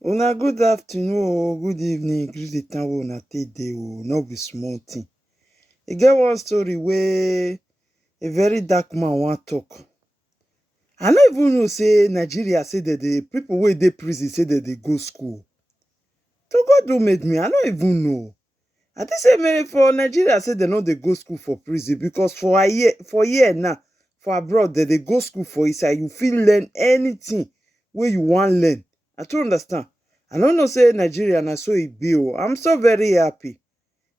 Una good afternoon or good evening, greet the time wey una take dey o, no be small thing. E get one story wey a very dark man wan talk. I no even know say Nigeria say that the people wey dey prison say that they go school. To God don made me, I no even know. I think say for Nigeria say they no dey go school for prison because for here now, for abroad they dey go school for inside. You fit learn anything wey you wan learn. I don't understand. I no know say Nigeria na so e be o. I'm so very happy.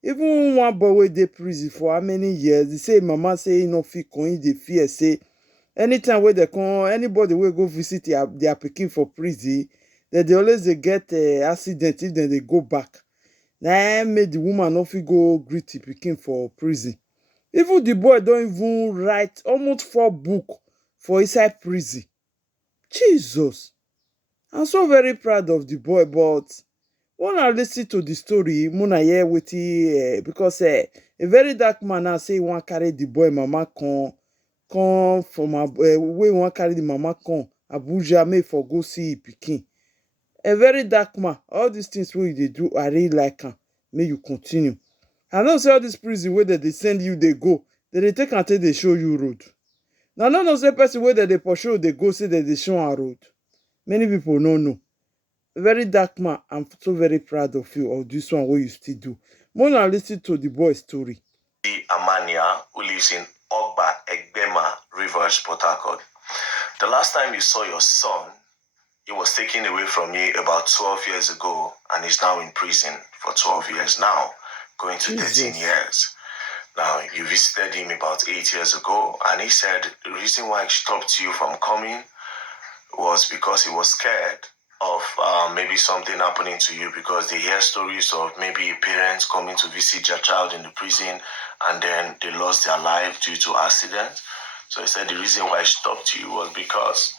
Even one boy wey dey prison for how many years, he say him mama say he no fit come, he dey fear say anytime wey they come, anybody wey go visit their pikin for prison, that they always dey get accident if dem dey go back. Na im make the woman no fit go greet the pikin for prison. Even the boy don even write almost 4 books for inside prison. Jesus! I'm so very proud of the boy, but when I listen to the story, Muna hear wetin because a very dark man now say he wan carry the boy mama come from wey wan carry the mama come Abuja make for go see him pikin. A very dark man. All these things wey you dey do, I really like am. May you continue. I know say all this prison wey dem dey send you dey go, dem dey take am take dey show you road. Na no know say person wey dem dey pursue dey go say dem dey show am road. Many people no know. Very dark man, I'm so very proud of you, of this one wey you still do. More na listen to the boy story. Amania, who lives in Ogba, Egbema, Rivers, Port Harcourt. The last time you saw your son, he was taken away from you about 12 years ago and is now in prison for 12 years now, going to 13 years. Now, you visited him about 8 years ago, and he said the reason why he stopped you from coming was because he was scared of maybe something happening to you, because they hear stories of maybe parents coming to visit their child in the prison and then they lost their life due to accident. So he said the reason why he stopped you was because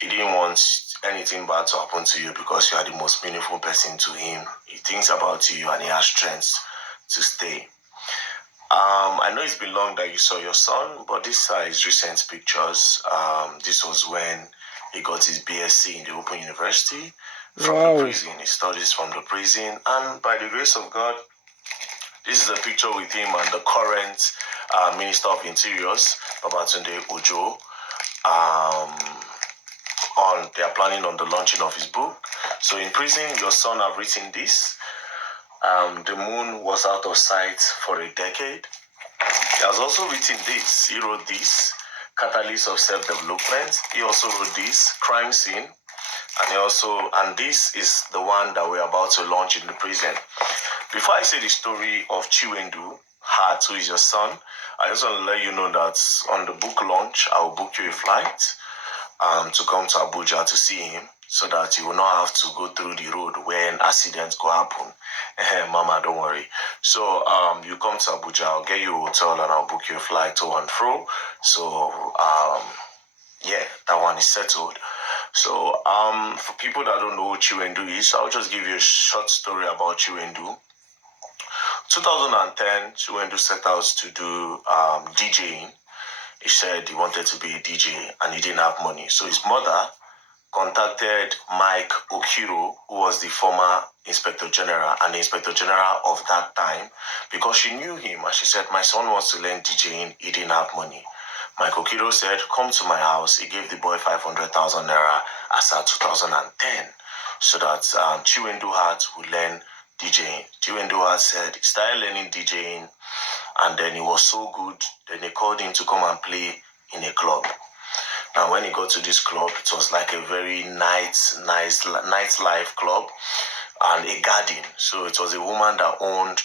he didn't want anything bad to happen to you, because you are the most meaningful person to him. He thinks about you and he has strength to stay. I know it's been long that you saw your son, but these are his recent pictures. This was when he got his BSc in the Open University from the prison. He studies from the prison, and by the grace of God, this is a picture with him and the current Minister of Interiors, Babatunde Ojo. They are planning on the launching of his book. So in prison, your son have written this. The moon was out of sight for a decade. He has also written this. He wrote this, Catalyst of Self-Development. He also wrote this, Crime Scene. And this is the one that we're about to launch in the prison. Before I say the story of Chiwendu Hart, who is your son, I just want to let you know that on the book launch, I will book you a flight to come to Abuja to see him, so that you will not have to go through the road when accidents go happen. Mama, don't worry. So you come to Abuja, I'll get you a hotel and I'll book you a flight to and fro. So yeah, that one is settled. So for people that don't know who Chiwendu is, I'll just give you a short story about Chiwendu. 2010, Chiwendu set out to do DJing. He said he wanted to be a DJ and he didn't have money. So his mother contacted Mike Okiro, who was the former Inspector General and the Inspector General of that time, because she knew him and she said, my son wants to learn DJing, he didn't have money. Mike Okiro said, come to my house. He gave the boy 500,000 naira as at 2010, so that Chiwendu Hart would learn DJing. Chiwendu Hart said he started learning DJing, and then he was so good, then they called him to come and play in a club. Now, when he got to this club, it was like a very nice nightlife club and a garden. So it was a woman that owned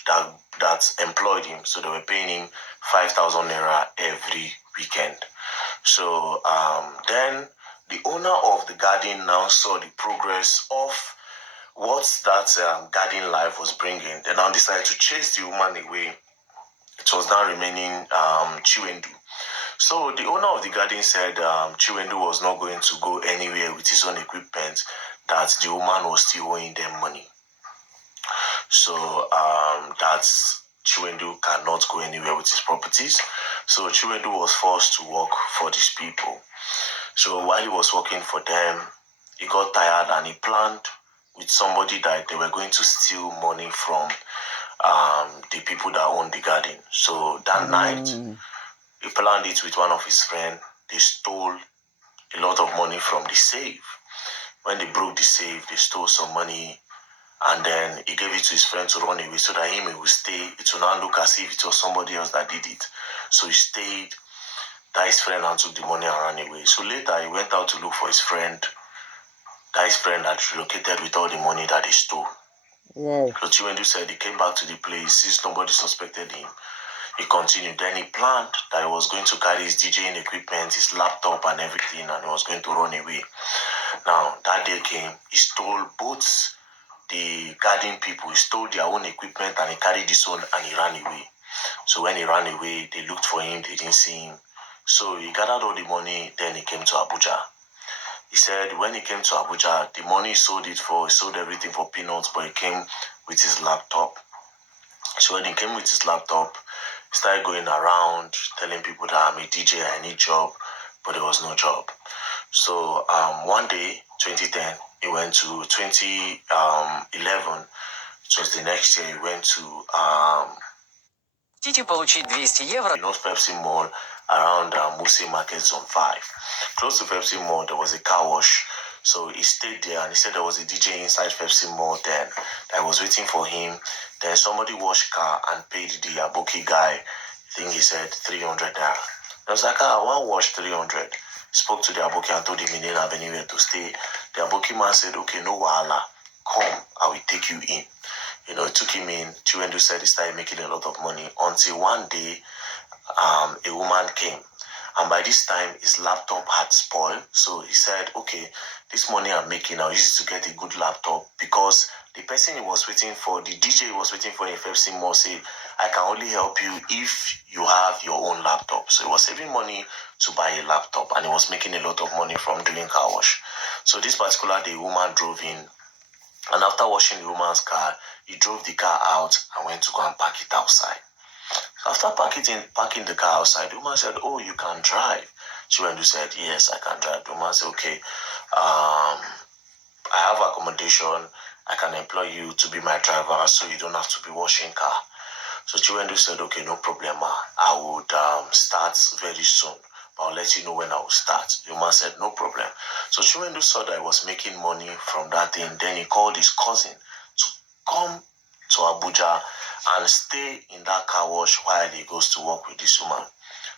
that employed him. So they were paying him 5,000 naira every weekend. So then the owner of the garden now saw the progress of what that garden life was bringing. They now decided to chase the woman away. It was now remaining Chiwendu. So the owner of the garden said Chiwendu was not going to go anywhere with his own equipment, that the woman was still owing them money. So that Chiwendu cannot go anywhere with his properties. So Chiwendu was forced to work for these people. So while he was working for them, he got tired and he planned with somebody that they were going to steal money from the people that own the garden. So that night, he planned it with one of his friends. They stole a lot of money from the safe. When they broke the safe, they stole some money, and then he gave it to his friend to run away so that he will stay. It will not look as if it was somebody else that did it. So he stayed, that his friend, and took the money and ran away. So later he went out to look for his friend, that his friend had relocated with all the money that he stole. Wow. So Chiwendu said he came back to the place since nobody suspected him. He continued. Then he planned that he was going to carry his DJing equipment, his laptop and everything, and he was going to run away. Now, that day came, he stole both the garden people, he stole their own equipment and he carried his own and he ran away. So when he ran away, they looked for him, they didn't see him. So he gathered all the money, then he came to Abuja. He said when he came to Abuja, the money he sold everything for peanuts, but he came with his laptop. So when he came with his laptop, he started going around telling people that I'm a DJ, I need job, but there was no job. So one day, 2010, he went to 2011, it was the next year, he went to Хотите получить 200 евро? You know Pepsi Mall around Musi Market Zone 5. Close to Pepsi Mall, there was a car wash. So he stayed there and he said there was a DJ inside Pepsi Mall then that was waiting for him. Then somebody washed car and paid the Aboki guy, I think he said 300 naira. I was like, I want wash 300. Spoke to the Aboki and told him he didn't have anywhere to stay. The Aboki man said, okay, no wahala. Come, I will take you in. You know, it took him in. Chiwendu said he started making a lot of money until one day a woman came. And by this time, his laptop had spoiled. So he said, okay, this money I'm making, I'll use it to get a good laptop because the person he was waiting for, the DJ he was waiting for in Pepsi Mall said, I can only help you if you have your own laptop. So he was saving money to buy a laptop and he was making a lot of money from doing car wash. So this particular day, woman drove in, and after washing the woman's car, he drove the car out and went to go and park it outside. After parking the car outside, the woman said, oh, you can drive. Chiwendu said, yes, I can drive. The woman said, okay, I have accommodation. I can employ you to be my driver so you don't have to be washing car. So Chiwendu said, okay, no problem. I would start very soon. But I'll let you know when I will start. The woman said, no problem. So Chiwendu saw that I was making money from that thing. Then he called his cousin to come to Abuja and stay in that car wash while he goes to work with this woman.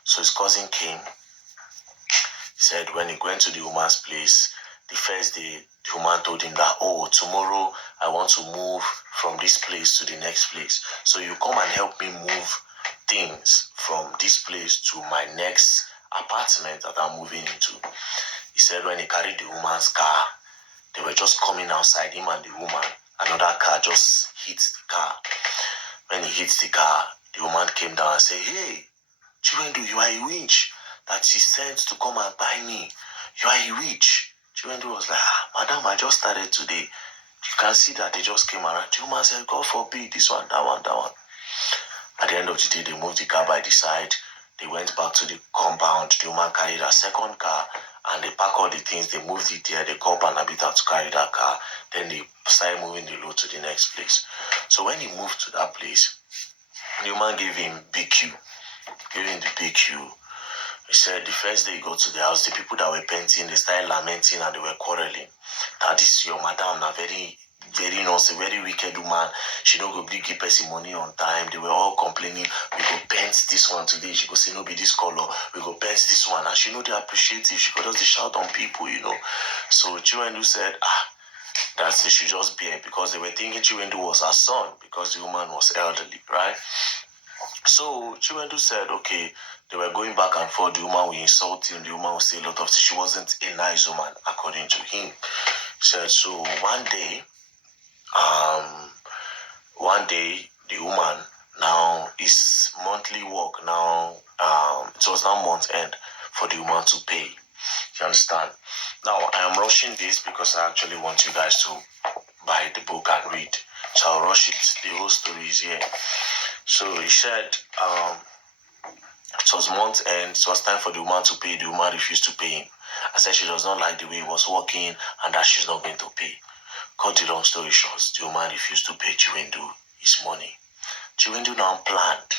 So his cousin came. He said when he went to the woman's place, the first day, the woman told him that, oh, tomorrow I want to move from this place to the next place. So you come and help me move things from this place to my next apartment that I'm moving into. He said when he carried the woman's car, they were just coming outside, him and the woman. Another car just hit the car. When he hits the car, the woman came down and said, hey, Chiwendu, you are a witch that she sent to come and buy me. You are a witch. Chiwendu was like, madam, I just started today. You can see that they just came around. The woman said, God forbid, this one, that one, that one. At the end of the day, they moved the car by the side. They went back to the compound. The woman carried a second car and they packed all the things. They moved it there. They called Banabita to carry that car. Then they started moving the load to the next place. So when he moved to that place, the woman gave him BQ. Gave him the BQ. He said the first day he got to the house, the people that were painting, they started lamenting and they were quarreling. That this your madam, a very very wicked woman. She don't go give person money on time. They were all complaining. We go paint this one today. She go say no be this color. We go paint this one. And she know they appreciate it. She go just shout on people, you know. So Chiwendu said, that she should just bear because they were thinking Chiwendu was her son because the woman was elderly, right? So Chiwendu said, okay, they were going back and forth. The woman will insult him. The woman will say a lot of things. She wasn't a nice woman, according to him. He said, so one day, the woman, now is monthly work. Now, it was now month end for the woman to pay. You understand? Now, I am rushing this because I actually want you guys to buy the book and read. So I'll rush it. The whole story is here. So he said, it was month end. It was time for the woman to pay. The woman refused to pay him. I said she does not like the way he was working and that she's not going to pay. Cut the long story short, the woman refused to pay Chiwendu his money. Chiwendu now planned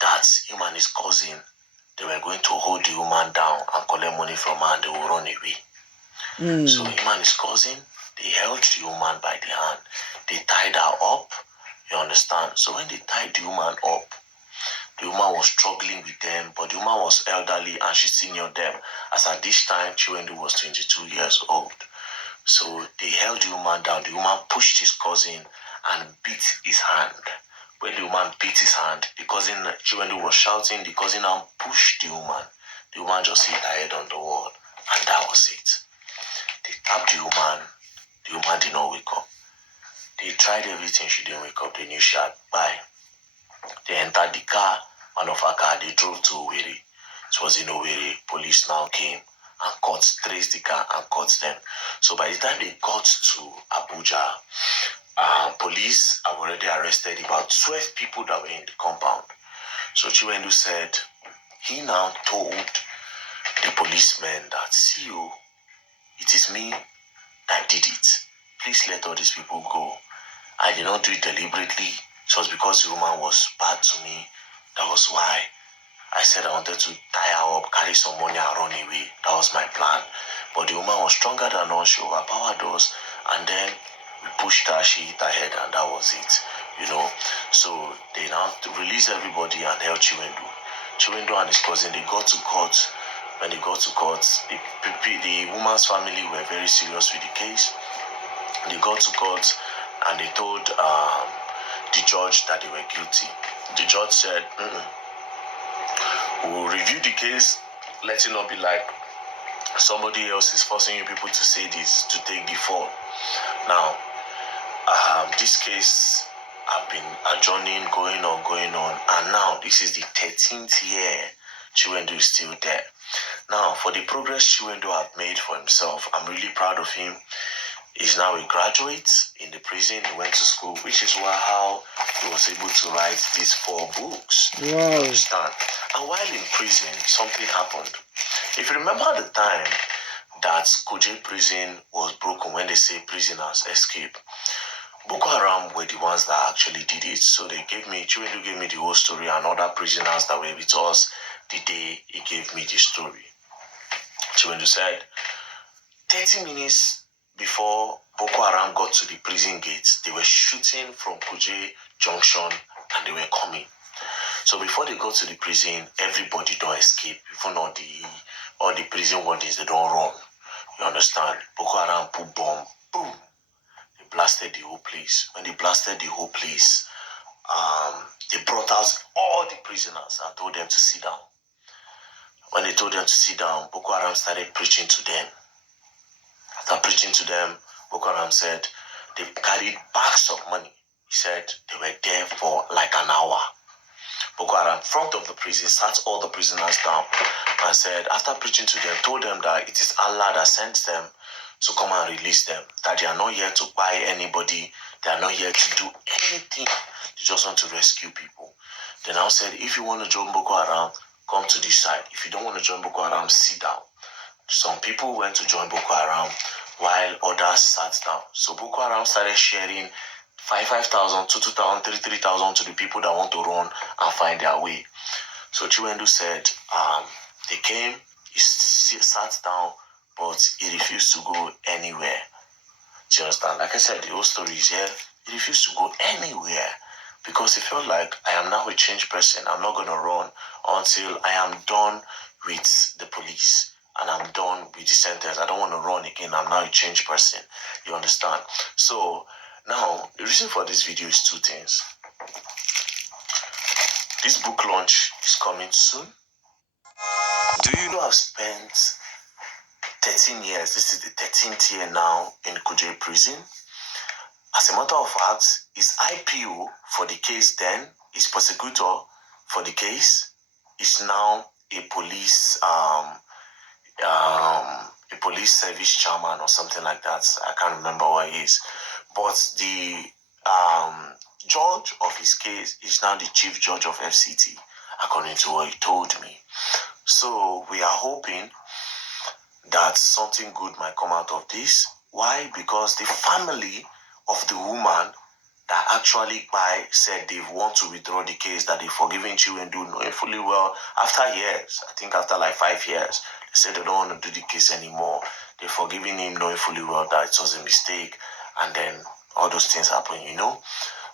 that him and his cousin, they were going to hold the woman down and collect money from her and they will run away. So him and his cousin, they held the woman by the hand. They tied her up, you understand? So when they tied the woman up, the woman was struggling with them, but the woman was elderly and she senior them. As at this time, Chiwendu was 22 years old. So they held the woman down. The woman pushed his cousin and beat his hand. When the woman beat his hand, the cousin, Chiwendu was shouting, the cousin now pushed the woman. The woman just hit her head on the wall, and that was it. They tapped the woman did not wake up. They tried everything, she didn't wake up. They knew she had died. They entered the car, one of her car, they drove to Owerri. It was in Owerri. Police now came and traced the car and caught them. So by the time they got to Abuja, police have already arrested about 12 people that were in the compound. So Chiwendu said he now told the policemen that, see you, it is me that did it. Please let all these people go. I did not do it deliberately. It was because the woman was bad to me. That was why I said I wanted to tie her up, carry some money and run away. That was my plan. But the woman was stronger than us. She overpowered us. And then we pushed her, she hit her head, and that was it. You know, so they now released everybody and held Chiwendu. Chiwendu and his cousin, they got to court. When they got to court, the woman's family were very serious with the case. They got to court and they told the judge that they were guilty. The judge said, we will review the case, let it not be like somebody else is forcing you people to say this, to take the fall. Now, this case have been adjourning, going on, and now this is the 13th year Chiwendu is still there. Now, for the progress Chiwendu have made for himself, I'm really proud of him. He's now a graduate in the prison. He went to school, which is how he was able to write these 4 books. Wow. You understand? And while in prison, something happened. If you remember the time that Kuje prison was broken, when they say prisoners escape, Boko Haram were the ones that actually did it. So Chiwendu gave me the whole story, and other prisoners that were with us the day he gave me the story. Chiwendu said, 30 minutes before Boko Haram got to the prison gates, they were shooting from Kuje Junction and they were coming. So before they got to the prison, everybody don't escape. Even all the prison wardens, they don't run. You understand? Boko Haram put bomb, boom. They blasted the whole place. When they blasted the whole place, they brought out all the prisoners and told them to sit down. When they told them to sit down, Boko Haram started preaching to them. After preaching to them, Boko Haram said they carried bags of money. He said they were there for like an hour. Boko Haram, in front of the prison, sat all the prisoners down and said, after preaching to them, told them that it is Allah that sent them to come and release them, that they are not here to buy anybody, they are not here to do anything, they just want to rescue people. They now said, if you want to join Boko Haram, come to this side. If you don't want to join Boko Haram, sit down. Some people went to join Boko Haram while others sat down. So Boko Haram started sharing 5,000, 2,000, 3,000 to the people that want to run and find their way. So Chiwendu said they came, he sat down, but he refused to go anywhere. Do you understand? Like I said, the whole story is here. He refused to go anywhere because he felt like, I am now a changed person. I'm not going to run until I am done with the police and I'm done with the sentence. I don't want to run again. I'm now a changed person. You understand? So now, the reason for this video is 2 things. This book launch is coming soon. Do you know I've spent 13 years, this is the 13th year now in Kuje prison. As a matter of fact, his IPO for the case then, his prosecutor for the case, is now a police service chairman or something like that. I can't remember what he is. But the judge of his case is now the chief judge of FCT, according to what he told me. So we are hoping that something good might come out of this. Why? Because the family of the woman that actually said they want to withdraw the case, that they've forgiven Chiwendu, knowing fully well, after years, I think after like 5 years, they said they don't want to do the case anymore. They've forgiven him, knowing fully well that it was a mistake, and then all those things happen, you know.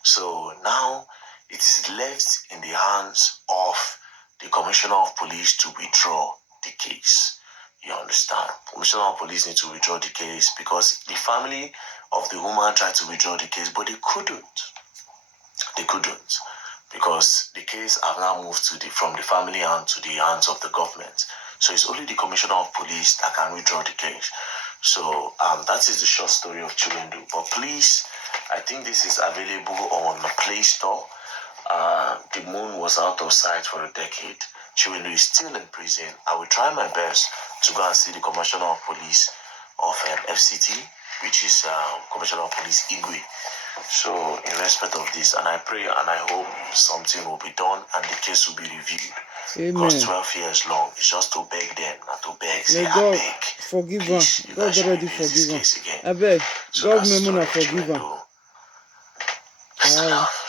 So now it is left in the hands of the Commissioner of Police to withdraw the case. You understand? Commissioner of Police need to withdraw the case because the family of the woman tried to withdraw the case, but they couldn't. They couldn't because the case have now moved from the family hand to the hands of the government. So it's only the Commissioner of Police that can withdraw the case. So that is the short story of Chiwendu. But please, I think this is available on the Play Store. The moon was out of sight for a decade. Chiwendu is still in prison. I will try my best to go and see the Commissioner of Police of FCT, which is Commissioner of Police Igwe. So in respect of this, and I pray and I hope something will be done and the case will be reviewed. Amen. Because 12 years long, it's just to beg them, not to beg. Say, May I God beg. forgive Please, her. you God guys should already release this forgive her. case again. I beg. So God that's the may story not of forgive her. Chiwendu. Mr. Bye. Love.